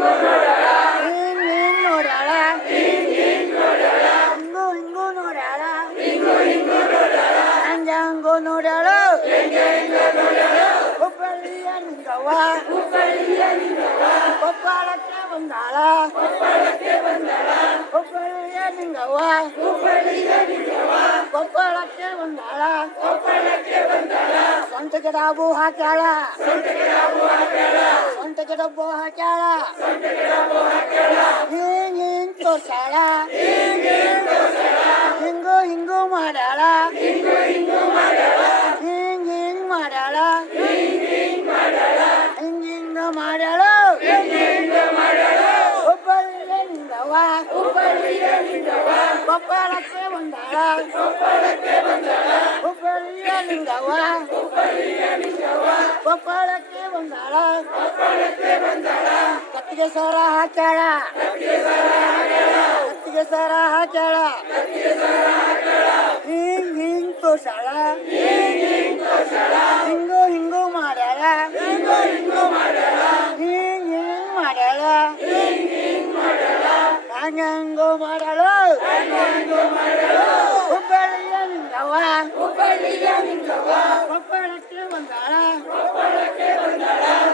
ಹಿಂಗ್ ಹಿಂಗ್ ನೋಡ್ಯಾಳ ಹಿಂಗು ಹಿಂಗು ನೋಡ್ಯಾಳ ಹಂಗ ಹಂಗು ನೋಡ್ಯಾಳು ಹುಬ್ಬಳ್ಳಿಯ ನಿಂಗವ್ವ ಕೊಪ್ಪಳಕ್ಕೆ ಬಂದಾಳ ಹುಬ್ಬಳ್ಳಿಯ ನಿಂಗವ್ವ ಕೊಪ್ಪಳಕ್ಕೆ ಬಂದಾಳ ಸೊಂಟಕ್ಕೆ ಡಾಬು ಹಾಕ್ಯಾಳ ಸೊಂಟಕ್ಕೆ ಡಬ್ಬು ಹಾಕ್ಯಾಳ ಹಿಂಗ್ ಹಿಂಗ್ ತೋರ್ಸಾಳ ಹಿಂಗು ಹಿಂಗು ಮಾಡ್ಯಾಳ ಹಿಂಗ್ ಹಿಂಗ್ ಮಾಡ್ಯಾಳ ಹಿಂಗ್ ಹಿಂಗ ಮಾಡ್ಯಾಳ ಹುಬ್ಬಳ್ಳಿಯ ನಿಂಗವ್ವ ಕೊಪ್ಪಳಕ್ಕೆ ಬಂದಾಳ ಹುಬ್ಬಳ್ಳಿಯ ನಿಂಗವ್ವ ಕೊಪ್ಪಳಕ್ಕೆ ಬಂದಾಳ ಕತ್ತಿಗೆ ಸರ ಹಾಕ್ಯಾಳ ಕತ್ತಿಗೆ ಸರ ಹಾಕ್ಯಾಳ ಹಿಂಗ್ ಹಿಂಗ್ ತೋರ್ಸಾಳ ಹಿಂಗು ಹಿಂಗು ಮಾಡ್ಯಾಳ ಹಿಂಗ್ ಹಿಂಗ್ ಮಾಡ್ಯಾಳ ಹಂಗ ಹಂಗು ಮಾಡ್ಯಾಳ ಹುಬ್ಬಳ್ಳಿಯ ನಿಂಗವ್ವ ಕೊಪ್ಪಳಕ್ಕೆ ಬಂದಾಳ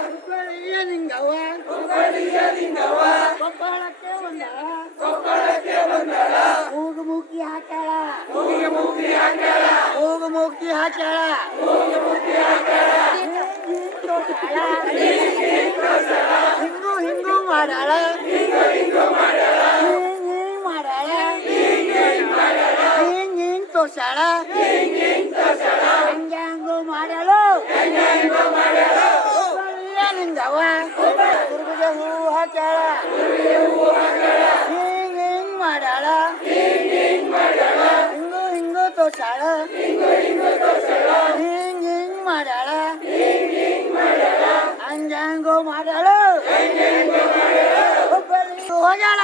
ಹುಬ್ಬಳ್ಳಿಯ ನಿಂಗವ್ವ ಕೊಪ್ಪಳಕ್ಕೆ ಬಂದಾಳ ಮೂಗು ಮೂಗಿ ಹಾಕ್ಯಾಳ ಮೂಗು ಮೂಗಿ ಹಾಕ್ಯಾಳ ಹಿಂಗು ಹಿಂಗು ಮಾಡ್ಯಾಳ ಹಿಂಗ್ ಹಿಂಗ್ ಮಾಡ್ಯಾಳ ಹಿಂಗ್ ಹಿಂಗ್ ತೋರ್ಸಾಳ ಹಂಗ ಹಂಗು ಮಾಡ್ಯಾಳು ಹುಬ್ಬಳ್ಳಿಯ ನಿಂಗವ್ವ ದುರ್ಗದ ಹೂವು ಹಾಕ್ಯಾಳ ಹಿಂಗ್ ಹಿಂಗ್ ಮಾಡ್ಯಾಳ ಹಿಂಗು ಹಿಂಗು ತೋರ್ಸಾಳ ಹಿಂಗ್ ಹಿಂಗ್ ಮಾಡ್ಯಾಳ ಹಂಗ ಹಂಗು ಮಾಡ್ಯಾಳು ಹುಬ್ಬಳ್ಳಿ ಹೋಗ್ಯಾಳ